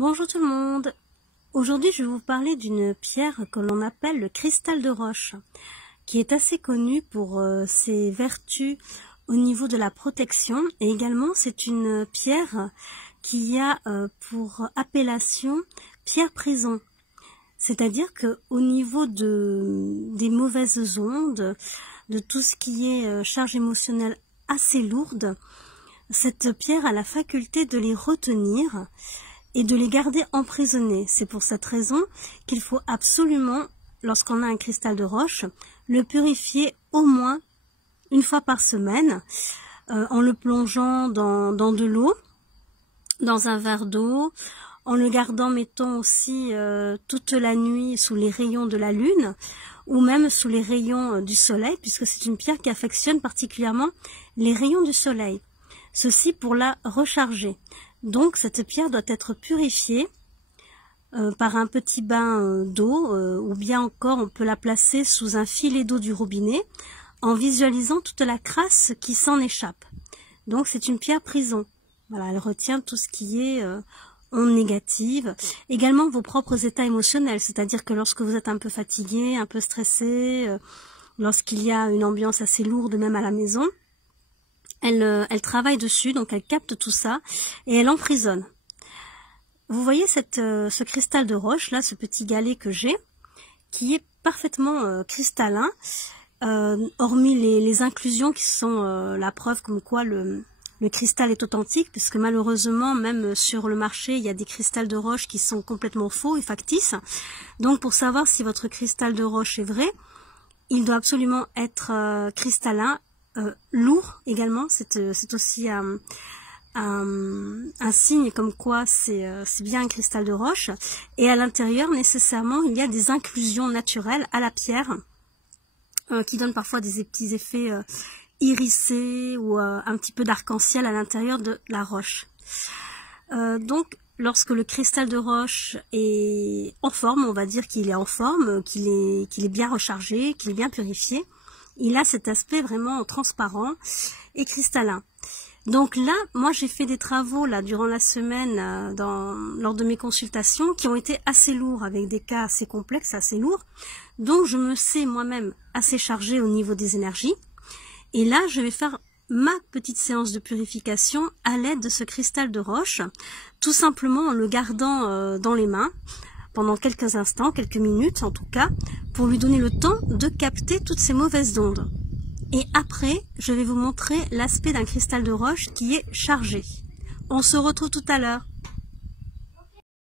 Bonjour tout le monde. Aujourd'hui, je vais vous parler d'une pierre que l'on appelle le cristal de roche, qui est assez connu pour ses vertus au niveau de la protection. Et également, c'est une pierre qui a pour appellation pierre prison. C'est-à-dire que au niveau des mauvaises ondes, de tout ce qui est charge émotionnelle assez lourde, cette pierre a la faculté de les retenir et de les garder emprisonnés. C'est pour cette raison qu'il faut absolument, lorsqu'on a un cristal de roche, le purifier au moins une fois par semaine, en le plongeant dans de l'eau, dans un verre d'eau, en le gardant, mettons aussi, toute la nuit sous les rayons de la lune, ou même sous les rayons du soleil, puisque c'est une pierre qui affectionne particulièrement les rayons du soleil. Ceci pour la recharger. Donc cette pierre doit être purifiée par un petit bain d'eau, ou bien encore on peut la placer sous un filet d'eau du robinet en visualisant toute la crasse qui s'en échappe. Donc c'est une pierre prison. Voilà, elle retient tout ce qui est ondes négatives. Également vos propres états émotionnels, c'est-à-dire que lorsque vous êtes un peu fatigué, un peu stressé, lorsqu'il y a une ambiance assez lourde même à la maison, elle travaille dessus, donc elle capte tout ça et elle emprisonne. Vous voyez ce cristal de roche, là, ce petit galet que j'ai, qui est parfaitement cristallin, hormis les inclusions qui sont la preuve comme quoi le cristal est authentique, puisque malheureusement, même sur le marché, il y a des cristals de roche qui sont complètement faux et factices. Donc pour savoir si votre cristal de roche est vrai, il doit absolument être cristallin, lourd également, c'est aussi un signe comme quoi c'est bien un cristal de roche. Et à l'intérieur, nécessairement, il y a des inclusions naturelles à la pierre qui donnent parfois des petits effets irisés ou un petit peu d'arc-en-ciel à l'intérieur de la roche. Donc, lorsque le cristal de roche est en forme, on va dire qu'il est en forme, qu'il est bien rechargé, qu'il est bien purifié, il a cet aspect vraiment transparent et cristallin. Donc là, moi j'ai fait des travaux là durant la semaine lors de mes consultations qui ont été assez lourds, avec des cas assez complexes, assez lourds. Donc je me sais moi-même assez chargée au niveau des énergies. Et là, je vais faire ma petite séance de purification à l'aide de ce cristal de roche, tout simplement en le gardant dans les mains pendant quelques instants, quelques minutes en tout cas, pour lui donner le temps de capter toutes ces mauvaises ondes. Et après, je vais vous montrer l'aspect d'un cristal de roche qui est chargé. On se retrouve tout à l'heure.